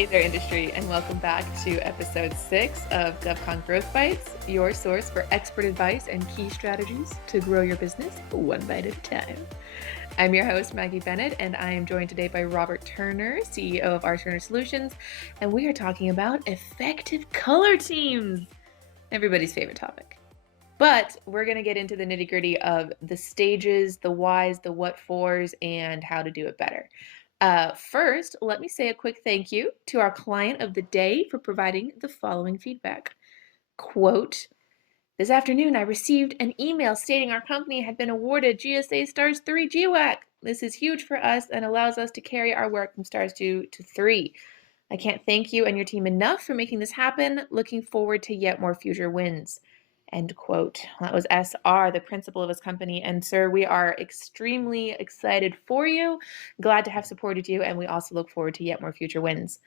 Hey there, industry, and welcome back to episode 6 of GovCon Growth Bites, your source for expert advice and key strategies to grow your business one bite at a time. I'm your host, Maggie Bennett, and I am joined today by Robert Turner, CEO of R. Turner Solutions, and we are talking about effective color teams, everybody's favorite topic. But we're going to get into the nitty-gritty of the stages, the whys, the what-fors, and how to do it better. First, let me say a quick thank you to our client of the day for providing the following feedback. Quote, "This afternoon I received an email stating our company had been awarded GSA Stars 3 GWAC. This is huge for us and allows us to carry our work from Stars 2 to 3. I can't thank you and your team enough for making this happen. Looking forward to yet more future wins." End quote. That was SR, the principal of his company. And sir, we are extremely excited for you, glad to have supported you, and we also look forward to yet more future wins.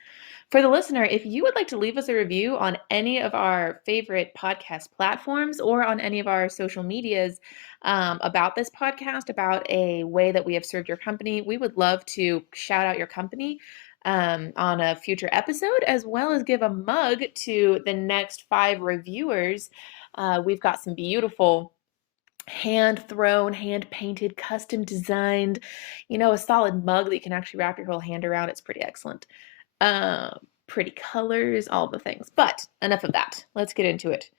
For the listener, if you would like to leave us a review on any of our favorite podcast platforms or on any of our social medias about this podcast, about a way that we have served your company, we would love to shout out your company on a future episode, as well as give a mug to the next 5 reviewers. We've got some beautiful hand-thrown, hand-painted, custom designed, a solid mug that you can actually wrap your whole hand around. It's pretty excellent. Pretty colors, all the things. But enough of that. Let's get into it.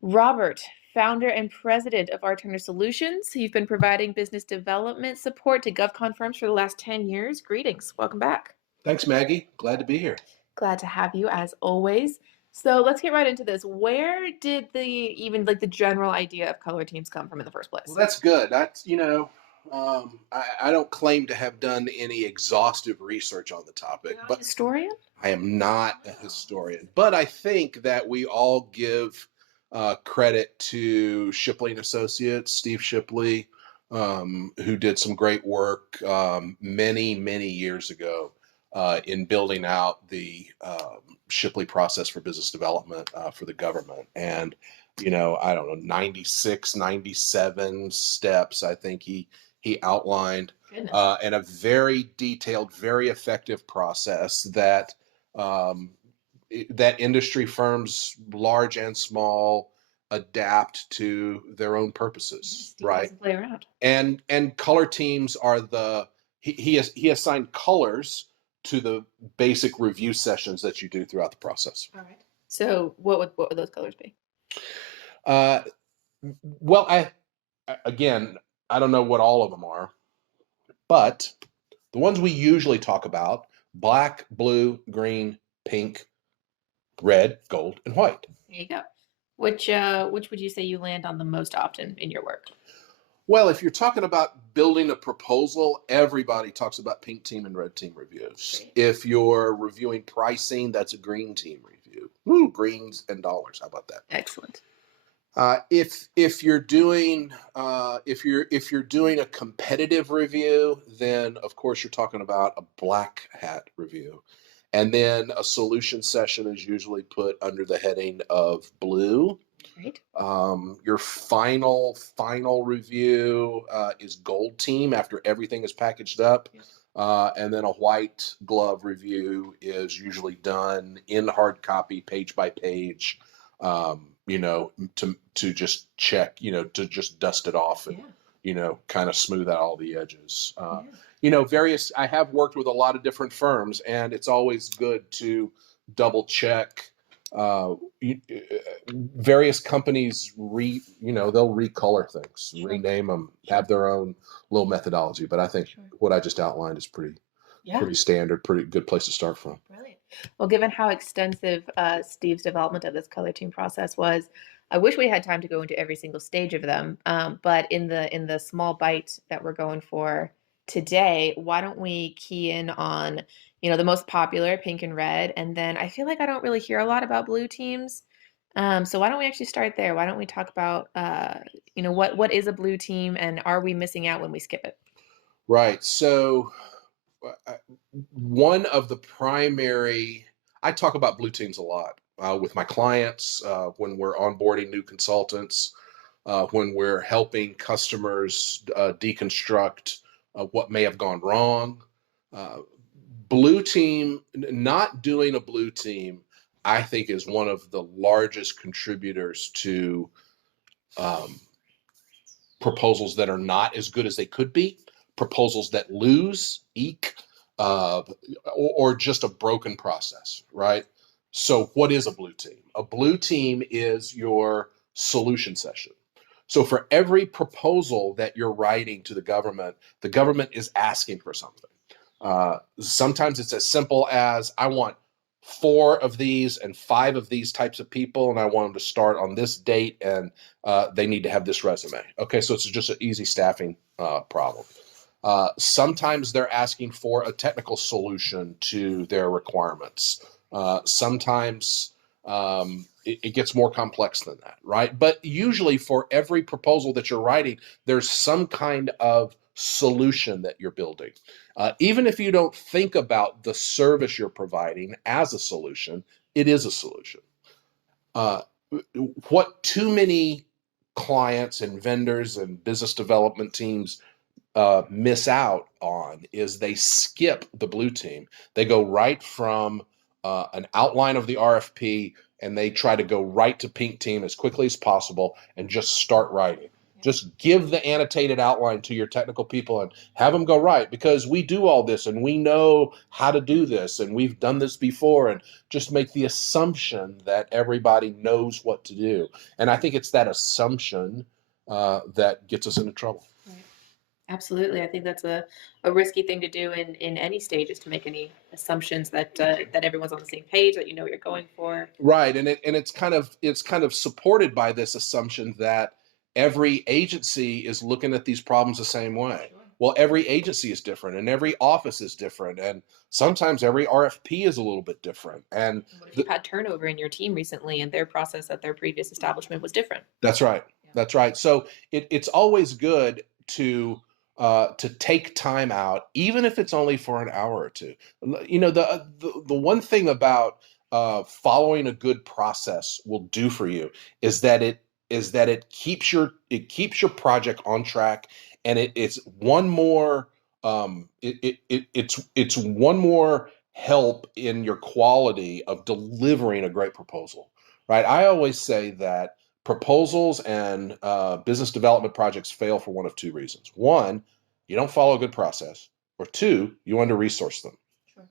Robert, founder and president of R. Turner Solutions. You've been providing business development support to GovCon firms for the last 10 years. Greetings. Welcome back. Thanks, Maggie. Glad to be here. Glad to have you as always. So let's get right into this. Where did the general idea of color teams come from in the first place? Well, that's good. I don't claim to have done any exhaustive research on the topic, but historian? I am not a historian. But I think that we all give credit to Shipley and Associates, Steve Shipley, who did some great work many, many years ago in building out the Shipley process for business development for the government. And, I don't know, 96, 97 steps, I think he outlined, and a very detailed, very effective process that that industry firms, large and small, adapt to their own purposes, right? Play around. And color teams are he assigned colors to the basic review sessions that you do throughout the process. All right. So what would those colors be? Well, I don't know what all of them are, but the ones we usually talk about: black, blue, green, pink, red, gold, and white. There you go. Which would you say you land on the most often in your work? Well, if you're talking about building a proposal, everybody talks about pink team and red team reviews. Great. If you're reviewing pricing, that's a green team review. Woo, greens and dollars. How about that? Excellent. If you're doing a competitive review, then of course you're talking about a black hat review, and then a solution session is usually put under the heading of blue. Right. Your final review is gold team after everything is packaged up. Yeah. And then a white glove review is usually done in hard copy, page by page, to just check, to just dust it off and, kind of smooth out all the edges. I have worked with a lot of different firms, and it's always good to double check. Various companies they'll recolor things, rename them, have their own little methodology. But I think what I just outlined is pretty standard, pretty good place to start from. Brilliant. Well, given how extensive Steve's development of this color team process was, I wish we had time to go into every single stage of them. But in the small bite that we're going for today, why don't we key in on the most popular, pink and red, and then I feel like I don't really hear a lot about blue teams. So why don't we actually start there? Why don't we talk about what is a blue team, and are we missing out when we skip it? Right. So one of the primary, I talk about blue teams a lot with my clients when we're onboarding new consultants, when we're helping customers deconstruct what may have gone wrong. Blue team, not doing a blue team, I think is one of the largest contributors to um, proposals that are not as good as they could be, proposals that lose, uh, or just a broken process, right? So, what is a blue team? A blue team is your solution session. So, for every proposal that you're writing to the government is asking for something. Sometimes it's as simple as I want 4 of these and 5 of these types of people, and I want them to start on this date, and they need to have this resume. Okay, so it's just an easy staffing problem. Sometimes they're asking for a technical solution to their requirements. Sometimes it gets more complex than that, right? But usually, for every proposal that you're writing, there's some kind of solution that you're building. Even if you don't think about the service you're providing as a solution, it is a solution. Uh, what too many clients and vendors and business development teams miss out on is they skip the blue team. They go right from an outline of the RFP and they try to go right to pink team as quickly as possible and just start writing. Just give the annotated outline to your technical people and have them go right, because we do all this and we know how to do this and we've done this before, and just make the assumption that everybody knows what to do. And I think it's that assumption that gets us into trouble. Right. Absolutely. I think that's a risky thing to do in any stage, is to make any assumptions that that everyone's on the same page, that you know what you're going for. Right, and it's kind of supported by this assumption that every agency is looking at these problems the same way. Sure. Well, every agency is different, and every office is different, and sometimes every RFP is a little bit different. And What if you've had turnover in your team recently and their process at their previous establishment was different? that's right. Yeah. That's right. So it's always good to take time out, even if it's only for an hour or two. You know, the one thing about following a good process will do for you is that it keeps your project on track, and it's one more it's one more help in your quality of delivering a great proposal, right? I always say that proposals and business development projects fail for one of 2 reasons. One, you don't follow a good process, or two, you under resource them. Sure.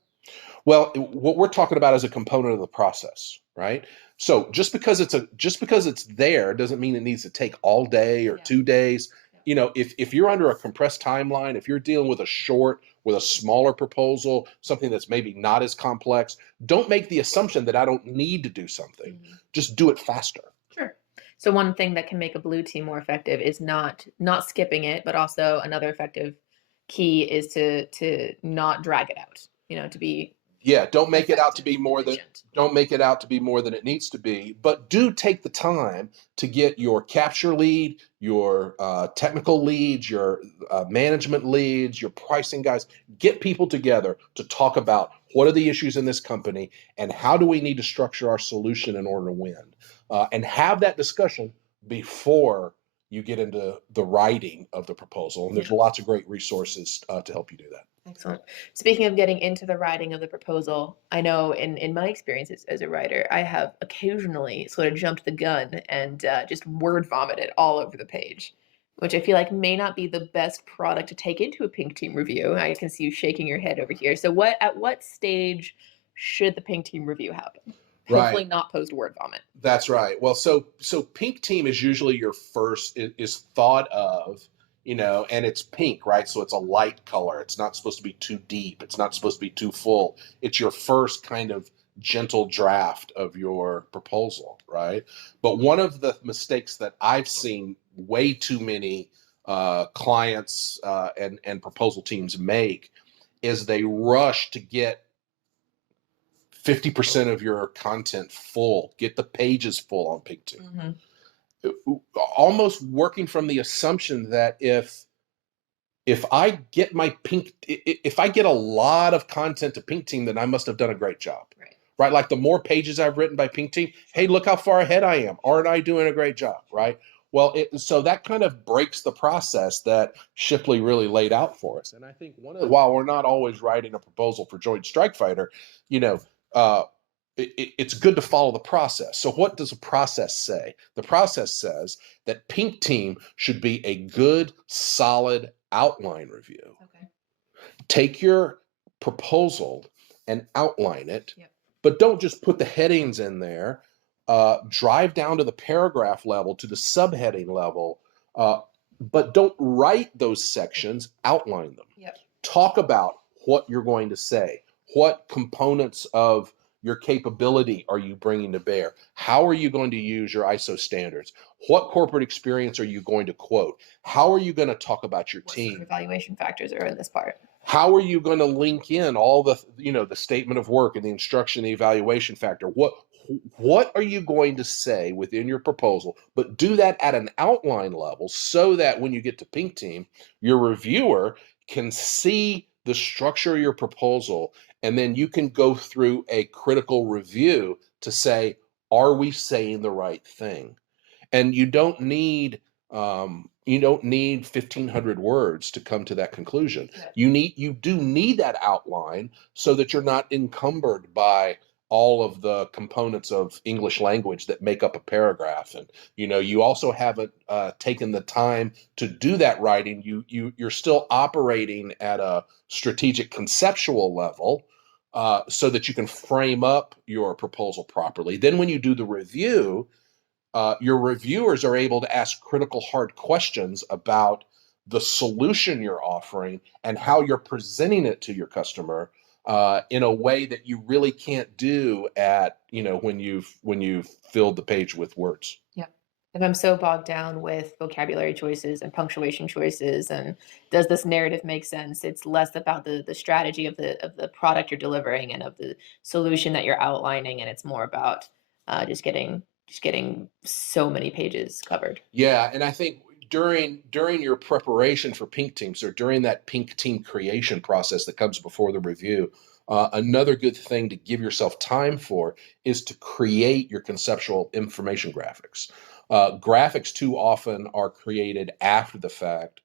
Well, what we're talking about is a component of the process, right? So just because it's there doesn't mean it needs to take all day or Yeah. 2 days. Yeah. You know, if you're under a compressed timeline, if you're dealing with a smaller proposal, something that's maybe not as complex, don't make the assumption that I don't need to do something. Mhm. Just do it faster. Sure. So one thing that can make a blue team more effective is not skipping it, but also another effective key is to not drag it out. You know, to be Yeah, don't make it out to effective, be more than efficient. don't make it out to be more than it needs to be, but do take the time to get your capture lead, your technical leads, your management leads, your pricing guys. Get people together to talk about what are the issues in this company and how do we need to structure our solution in order to win, and have that discussion before you get into the writing of the proposal. And there's Yeah. lots of great resources to help you do that. Excellent. Speaking of getting into the writing of the proposal, I know in my experiences as a writer, I have occasionally sort of jumped the gun and just word vomited all over the page, which I feel like may not be the best product to take into a pink team review. I can see you shaking your head over here. So at what stage should the pink team review happen? Hopefully Right. not post word vomit. That's right. Well, so pink team is usually your first is thought of, and it's pink, right? So it's a light color. It's not supposed to be too deep. It's not supposed to be too full. It's your first kind of gentle draft of your proposal, right? But one of the mistakes that I've seen way too many clients and proposal teams make is they rush to get 50% of your content full, get the pages full on pink team. Mm-hmm. Almost working from the assumption that if I get if I get a lot of content to pink team, then I must have done a great job. Right? Like the more pages I've written by pink team, hey, look how far ahead I am. Aren't I doing a great job? Right? Well, so that kind of breaks the process that Shipley really laid out for us. And I think while we're not always writing a proposal for Joint Strike Fighter, you know, uh, it's good to follow the process. So what does the process say? The process says that Pink Team should be a good, solid outline review. Okay. Take your proposal and outline it, Yep. but don't just put the headings in there. Drive down to the paragraph level, to the subheading level, but don't write those sections, outline them. Yep. Talk about what you're going to say. What components of your capability are you bringing to bear? How are you going to use your ISO standards? What corporate experience are you going to quote? How are you going to talk about your What team? sort of evaluation factors are in this part? How are you going to link in all the, the statement of work and the instruction, the evaluation factor? What are you going to say within your proposal? But do that at an outline level so that when you get to Pink Team, your reviewer can see the structure of your proposal, and then you can go through a critical review to say, are we saying the right thing? And you don't need 1,500 words to come to that conclusion. Yeah. You do need that outline so that you're not encumbered by all of the components of English language that make up a paragraph. And you also haven't taken the time to do that writing. You're still operating at a strategic conceptual level, so that you can frame up your proposal properly. Then when you do the review, your reviewers are able to ask critical, hard questions about the solution you're offering and how you're presenting it to your customer, in a way that you really can't do when you've filled the page with words. Yeah. If I'm so bogged down with vocabulary choices and punctuation choices and does this narrative make sense, it's less about the strategy of the product you're delivering and of the solution that you're outlining, and it's more about just getting so many pages covered. Yeah, and I think during your preparation for Pink Teams, or during that Pink Team creation process that comes before the review, another good thing to give yourself time for is to create your conceptual information graphics. Graphics too often are created after the fact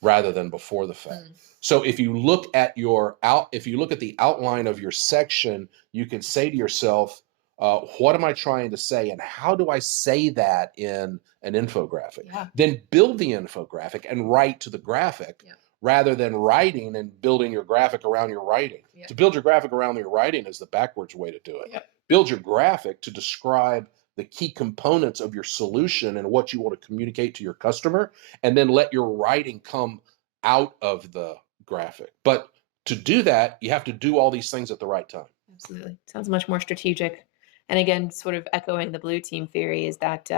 rather than before the fact. So if you look at the outline of your section, you can say to yourself, what am I trying to say, and how do I say that in an infographic? Yeah. Then build the infographic and write to the graphic, Yeah. rather than writing and building your graphic around your writing. Yeah. To build your graphic around your writing is the backwards way to do it. Yeah. Build your graphic to describe the key components of your solution and what you want to communicate to your customer, and then let your writing come out of the graphic. But to do that, you have to do all these things at the right time. Absolutely. Sounds much more strategic. And again, sort of echoing the blue team theory is that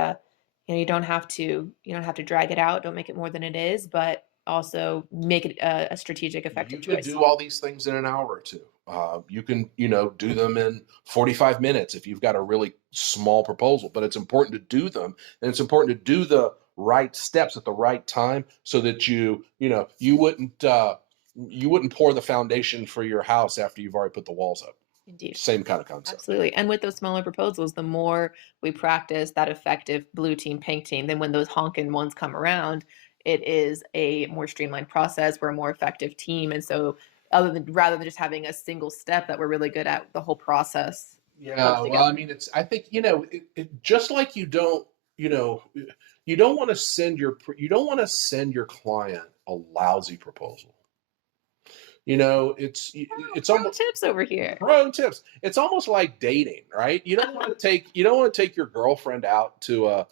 you don't have to drag it out, don't make it more than it is, but also make it a strategic, effective You could choice. do all these things in an hour or two. You can, do them in 45 minutes if you've got a really small proposal, but it's important to do them, and it's important to do the right steps at the right time so that you wouldn't pour the foundation for your house after you've already put the walls up. Indeed. Same kind of concept. Absolutely. And with those smaller proposals, the more we practice that effective blue team, pink team, then when those honking ones come around, it is a more streamlined process. We're a more effective team. And so rather than just having a single step, that we're really good at the whole process. Yeah, well, I mean, I think, just like you know, you don't want to send your client a lousy proposal. It's Pro almost tips over here. pro tips. It's almost like dating, right? You don't want to take your girlfriend out to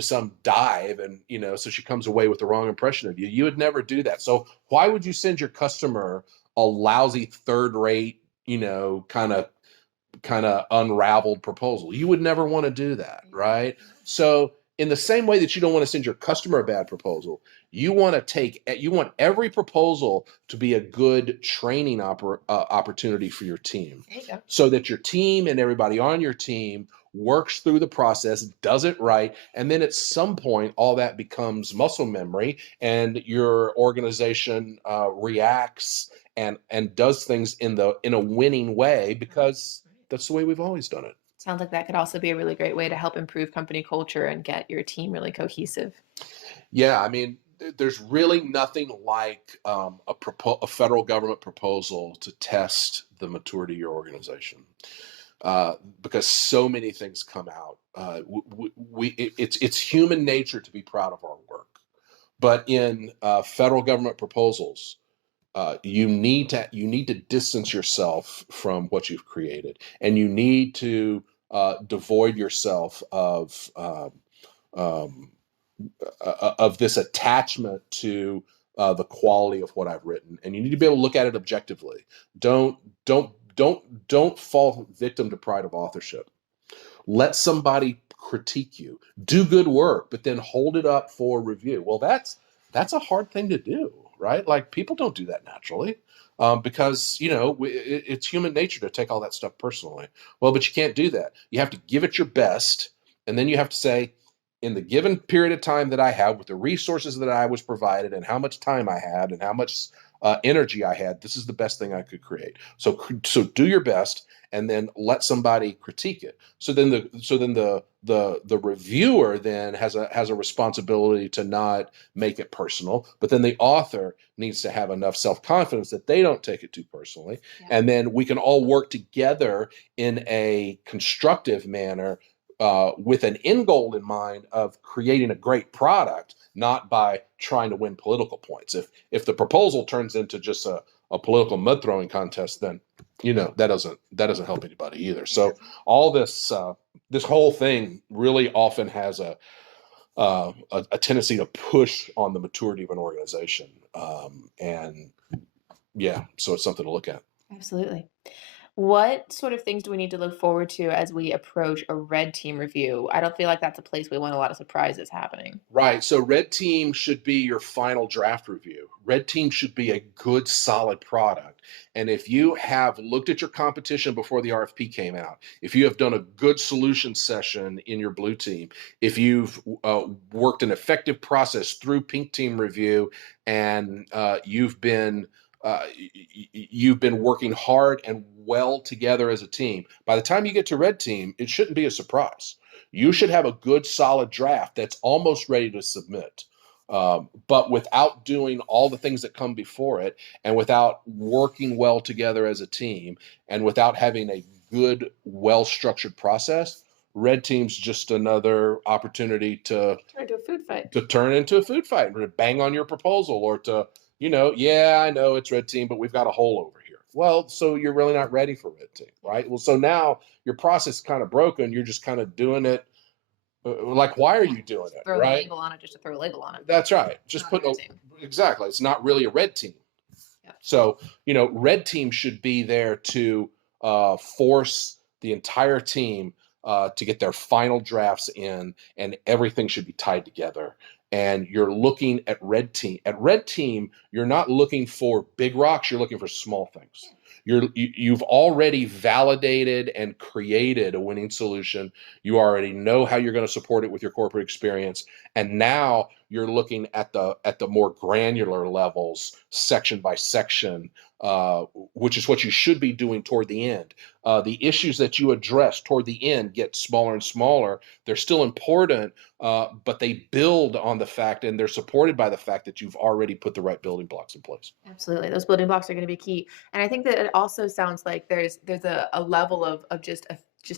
some dive, and so she comes away with the wrong impression of you. You would never do that. So why would you send your customer a lousy, third rate, kind of unraveled proposal? You would never want to do that, right? So in the same way that you don't want to send your customer a bad proposal, you want every proposal to be a good training opportunity for your team, so that your team and everybody on your team works through the process, does it right, and then at some point all that becomes muscle memory, and your organization reacts and does things in a winning way, because that's the way we've always done it. Sounds like that could also be a really great way to help improve company culture and get your team really cohesive. Yeah, I mean, there's really nothing like a federal government proposal to test the maturity of your organization, because so many things come out. It's human nature to be proud of our work, but in federal government proposals, you need to distance yourself from what you've created, and you need to devoid yourself um, of this attachment to the quality of what I've written, and you need to be able to look at it objectively. Don't don't don't fall victim to pride of authorship. Let somebody critique you. Do good work, but then hold it up for review. Well, that's a hard thing to do, right? Like, people don't do that naturally, because it's human nature to take all that stuff personally. Well, but you can't do that. You have to give it your best, and then you have to say, in the given period of time that I have, with the resources that I was provided, and how much time I had, and how much energy I had, this is the best thing I could create. So do your best, and then let somebody critique it. So then the reviewer then has a responsibility to not make it personal, but then the author needs to have enough self-confidence that they don't take it too personally. Yeah. And then we can all work together in a constructive manner, with an end goal in mind of creating a great product, not by trying to win political points. If the proposal turns into just a political mud throwing contest, then that doesn't help anybody either. So all this whole thing really often has a tendency to push on the maturity of an organization, and yeah, so it's something to look at. Absolutely. What sort of things do we need to look forward to as we approach a red team review? I don't feel like that's a place we want a lot of surprises happening. Right. So red team should be your final draft review. Red team should be a good, solid product. And if you have looked at your competition before the RFP came out, if you have done a good solution session in your blue team, if you've worked an effective process through pink team review, and uh, you've been working hard and well together as a team, by the time you get to red team, it shouldn't be a surprise. You should have a good, solid draft that's almost ready to submit. But without doing all the things that come before it, and without working well together as a team, and without having a good, well structured process, red team's just another opportunity to Turn into a food fight. turn into a food fight, or to bang on your proposal, or yeah, I know it's red team, but we've got a hole over here. Well, so you're really not ready for red team, right? Well, so now your process is kind of broken. You're just kind of doing it. Like, why are you doing it, Throw the right? label on it just to throw a label on it. That's right. Just Not a put red team. exactly. It's not really a red team. Yeah. So, red team should be there to force the entire team to get their final drafts in, and everything should be tied together. And you're looking at red team. At red team, you're not looking for big rocks. You're looking for small things. You've already validated and created a winning solution. You already know how you're going to support it with your corporate experience, and now you're looking at the more granular levels, section by section, which is what you should be doing toward the end. The issues that you address toward the end get smaller and smaller. They're still important, but they build on the fact, and they're supported by the fact that you've already put the right building blocks in place. Absolutely. Those building blocks are going to be key. And I think that it also sounds like there's a level of just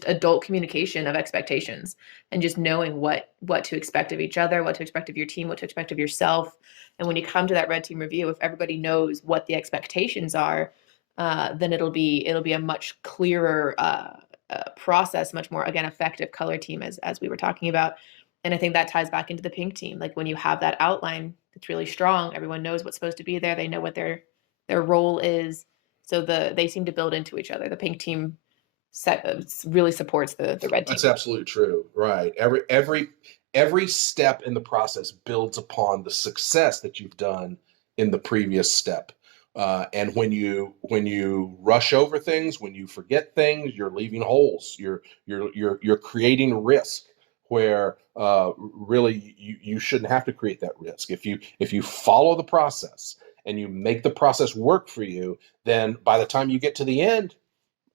adult communication of expectations, and just knowing what to expect of each other, what to expect of your team, what to expect of yourself. And when you come to that red team review, if everybody knows what the expectations are, then it'll be a much clearer process, much more, again, effective color team, as we were talking about. And I think that ties back into the pink team. Like, when you have that outline, it's really strong. Everyone knows what's supposed to be there. They know what their role is. So they seem to build into each other. The pink team really supports the red team. That's absolutely true. Right. Every step in the process builds upon the success that you've done in the previous step. And when you rush over things, when you forget things, you're leaving holes. You're creating risk where really you shouldn't have to create that risk. If you follow the process and you make the process work for you, then by the time you get to the end,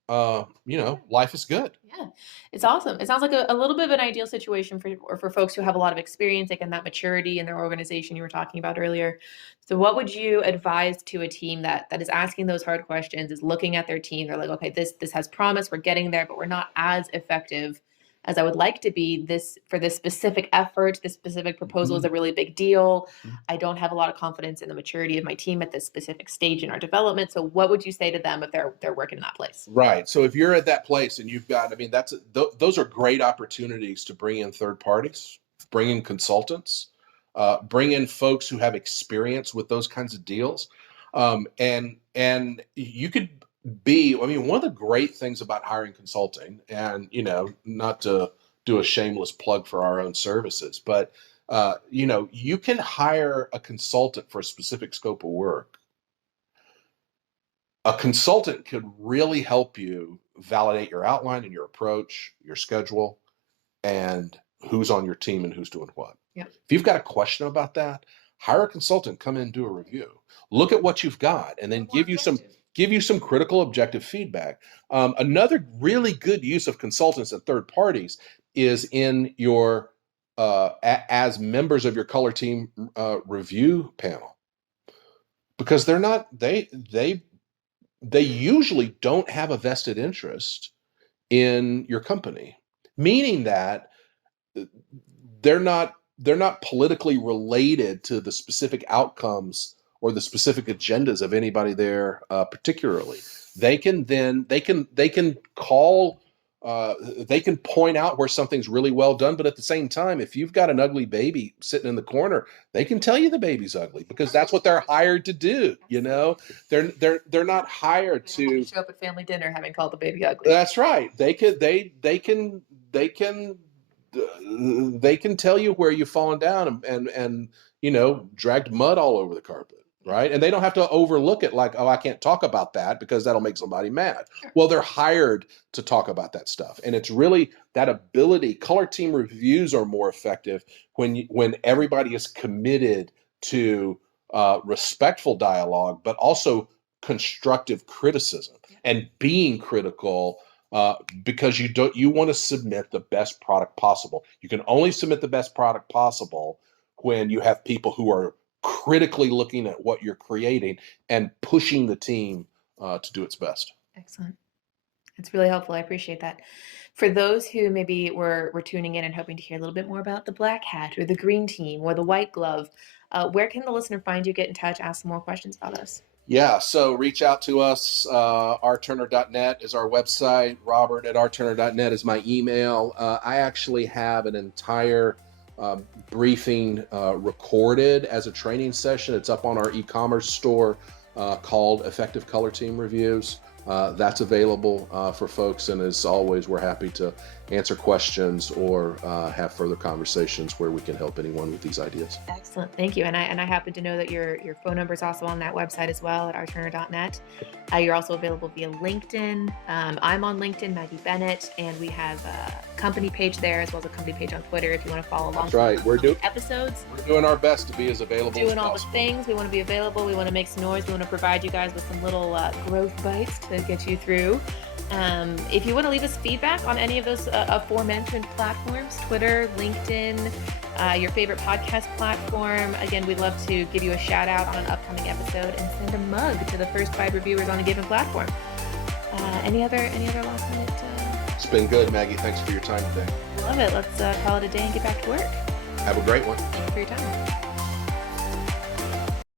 life is good. Yeah, it's awesome. It sounds like a little bit of an ideal situation for folks who have a lot of experience, like in that maturity in their organization you were talking about earlier. So, what would you advise to a team that is asking those hard questions, is looking at their team, they're like, okay, this has promise, we're getting there, but we're not as effective as I would like to be. This for this specific effort, this specific proposal is Mhm. a really big deal. I don't have a lot of confidence in the maturity of my team at this specific stage in our development. So, what would you say to them if they're working in that place? Right. So if you're at that place and you've got, I mean, those are great opportunities to bring in third parties, bring in consultants, bring in folks who have experience with those kinds of deals, and you could be. I mean, one of the great things about hiring consulting, and not to do a shameless plug for our own services, but you can hire a consultant for a specific scope of work. A consultant could really help you validate your outline and your approach, your schedule, and who's on your team and who's doing what. Yeah. If you've got a question about that, hire a consultant, come in and do a review. Look at what you've got and then More objective. give you some critical objective feedback. Another really good use of consultants and third parties is in your as members of your color team review panel, because they usually don't have a vested interest in your company, meaning that uh, they're not politically related to the specific outcomes or the specific agendas of anybody there, particularly. They can call, they can point out where something's really well done, but at the same time, if you've got an ugly baby sitting in the corner, they can tell you the baby's ugly because that's what they're hired to do. They're not hired They don't want to. to show up at family dinner having called the baby ugly. That's right. They can tell you where you've fallen down and dragged mud all over the carpet, right? And they don't have to overlook it like, oh, I can't talk about that because that'll make somebody mad. Sure. Well, they're hired to talk about that stuff, and it's really that ability. Color team reviews are more effective when everybody is committed to respectful dialogue, but also constructive criticism and being critical, because you want to submit the best product possible. You can only submit the best product possible when you have people who are critically looking at what you're creating and pushing the team to do its best. Excellent. It's really helpful. I appreciate that. For those who maybe were tuning in and hoping to hear a little bit more about the black hat or the green team or the white glove, where can the listener find you, get in touch, ask some more questions about us? Yeah, so reach out to us. rturner.net is our website. Robert at rturner.net is my email. I actually have an entire briefing recorded as a training session. It's up on our e-commerce store called Effective Color Team Reviews. That's available for folks, and as always, we're happy to answer questions or have further conversations where we can help anyone with these ideas. Excellent. Thank you. And I happen to know that your phone number is also on that website as well at rturner.net. You're also available via LinkedIn. I'm on LinkedIn, Maggie Bennett, and we have a company page there as well as a company page on Twitter if you want to follow along. That's right. We're doing episodes. We're doing our best to be as available Doing as all the possible. things. We want to be available. We want to make some noise. We want to provide you guys with some little growth bites to get you through. If you want to leave us feedback on any of those aforementioned platforms, Twitter, LinkedIn, your favorite podcast platform, again, we'd love to give you a shout out on an upcoming episode and send a mug to the first 5 reviewers on a given platform. Any other last minute? It's been good, Maggie. Thanks for your time today. Love it. Let's call it a day and get back to work. Have a great one. Thank you for your time.